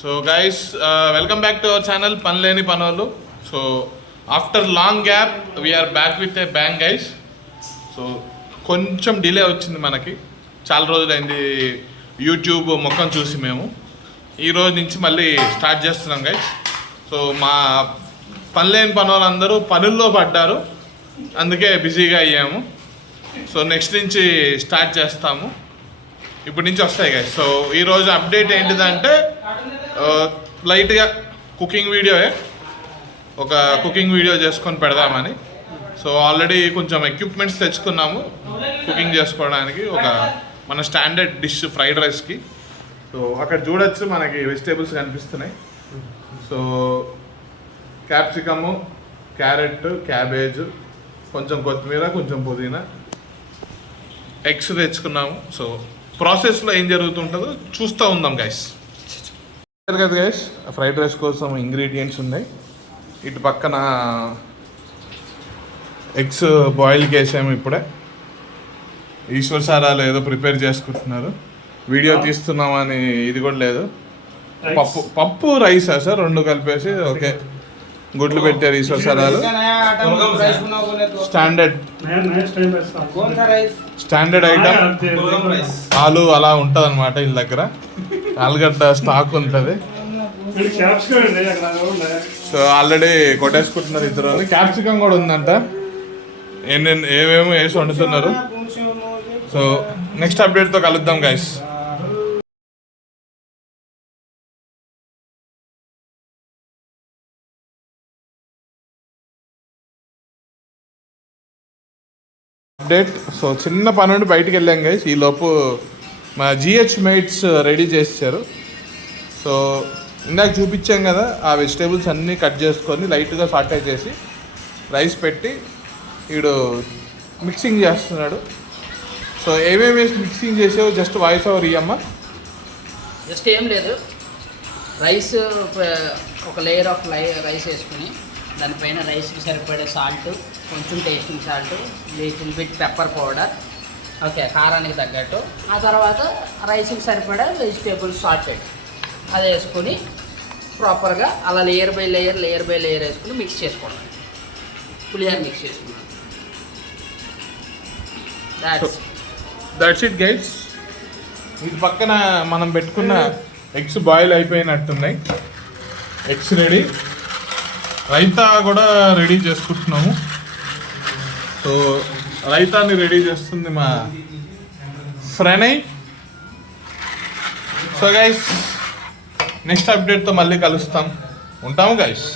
So guys welcome back to our channel Panileni Panollu. So after long gap we are back with a bang guys. So కొంచెం delay వచ్చింది, మనకి చాలా రోజులైంది YouTube ముఖం చూసి. మేము ఈ రోజు నుంచి మళ్ళీ స్టార్ట్ చేస్తున్నాం గైస్. సో మా పనిలేని పనోళ్ళందరూ పనుల్లో పడ్డారు, అందుకే బిజీగా అయ్యాము. సో నెక్స్ట్ నుంచి స్టార్ట్ చేస్తాము, ఇప్పటి నుంచి వస్తాయి గైస్. సో ఈరోజు అప్డేట్ ఏంటిదంటే లైట్గా కుకింగ్ వీడియోయే, ఒక కుకింగ్ వీడియో చేసుకొని పెడదామని. సో ఆల్రెడీ కొంచెం ఎక్విప్మెంట్స్ తెచ్చుకున్నాము కుకింగ్ చేసుకోవడానికి, ఒక మన స్టాండర్డ్ డిష్ ఫ్రైడ్ రైస్కి. సో అక్కడ చూడొచ్చు మనకి వెజిటేబుల్స్ కనిపిస్తున్నాయి. సో క్యాప్సికము, క్యారెట్, క్యాబేజ్, కొంచెం కొత్తిమీర, కొంచెం పుదీనా, ఎగ్స్ తెచ్చుకున్నాము. సో ప్రాసెస్లో ఏం జరుగుతుంటుందో చూస్తూ ఉందాం గైస్. కదా గైస్, ఫ్రైడ్ రైస్ కోసం ఇంగ్రీడియంట్స్ ఉన్నాయి. ఇటు పక్కన ఎగ్స్ బాయిల్కి వేసాము ఇప్పుడే. ఈశ్వర్ సారాలు ఏదో ప్రిపేర్ చేసుకుంటున్నారు, వీడియో తీస్తున్నామని ఇది కూడా లేదు. పప్పు రైసా సార్, రెండు కలిపేసి ఓకే. గుడ్లు పెట్టారు ఈశ్వర్ సారాలు. స్టాండర్డ్ ఐటమ్ ఆలు అలా ఉంటుంది అనమాట. వీళ్ళ దగ్గర ఆలుగడ్డ స్టాక్ ఉంటుంది. సో ఆల్రెడీ కొట్టేసుకుంటున్నారు ఇద్దరు. క్యాప్సికం కూడా ఉందంట, ఏమేమో వేసి వండుతున్నారు. సో నెక్స్ట్ అప్డేట్తో కలుద్దాం గైస్. అప్డేట్. సో చిన్న పని నుండి బయటికి వెళ్ళాం గైస్. ఈలోపు మా జిహెచ్ మేట్స్ రెడీ చేశారు. సో ఇందాక చూపించాం కదా, ఆ వెజిటేబుల్స్ అన్నీ కట్ చేసుకొని లైట్గా సాటే చేసి రైస్ పెట్టి వీడు మిక్సింగ్ చేస్తున్నాడు. సో ఏమేమి వేసి మిక్సింగ్ చేసావు, జస్ట్ వాయిస్ ఓవర్ ఇయ్యమ్మా. జస్ట్ ఏం లేదు, రైస్ ఒక లేయర్ ఆఫ్ రైస్ వేసుకుని దానిపైన రైస్కి సరిపడే సాల్ట్, కొంచెం tasting salt, little bit pepper powder, okay కారానికి తగ్గట్టు. ఆ తర్వాత రైస్కి సరిపడే వెజిటేబుల్స్ సాల్టెడ్ అది వేసుకొని ప్రాపర్గా అలా లేయర్ బై లేయర్ వేసుకుని మిక్స్ చేసుకోవడం. పులిహోర మిక్స్ చేసుకున్నాం. That's it guys. ఇది పక్కన మనం పెట్టుకున్న ఎగ్స్ బాయిల్ అయిపోయినట్టున్నాయి. ఎగ్స్ రెడీ, రైతా కూడా రెడీ చేసుకుంటున్నాము. సో రైతాని రెడీ చేస్తుంది మా ఫ్రెనయ్. సో గైస్ నెక్స్ట్ అప్డేట్తో మళ్ళీ కలుస్తాం, ఉంటాము గైస్.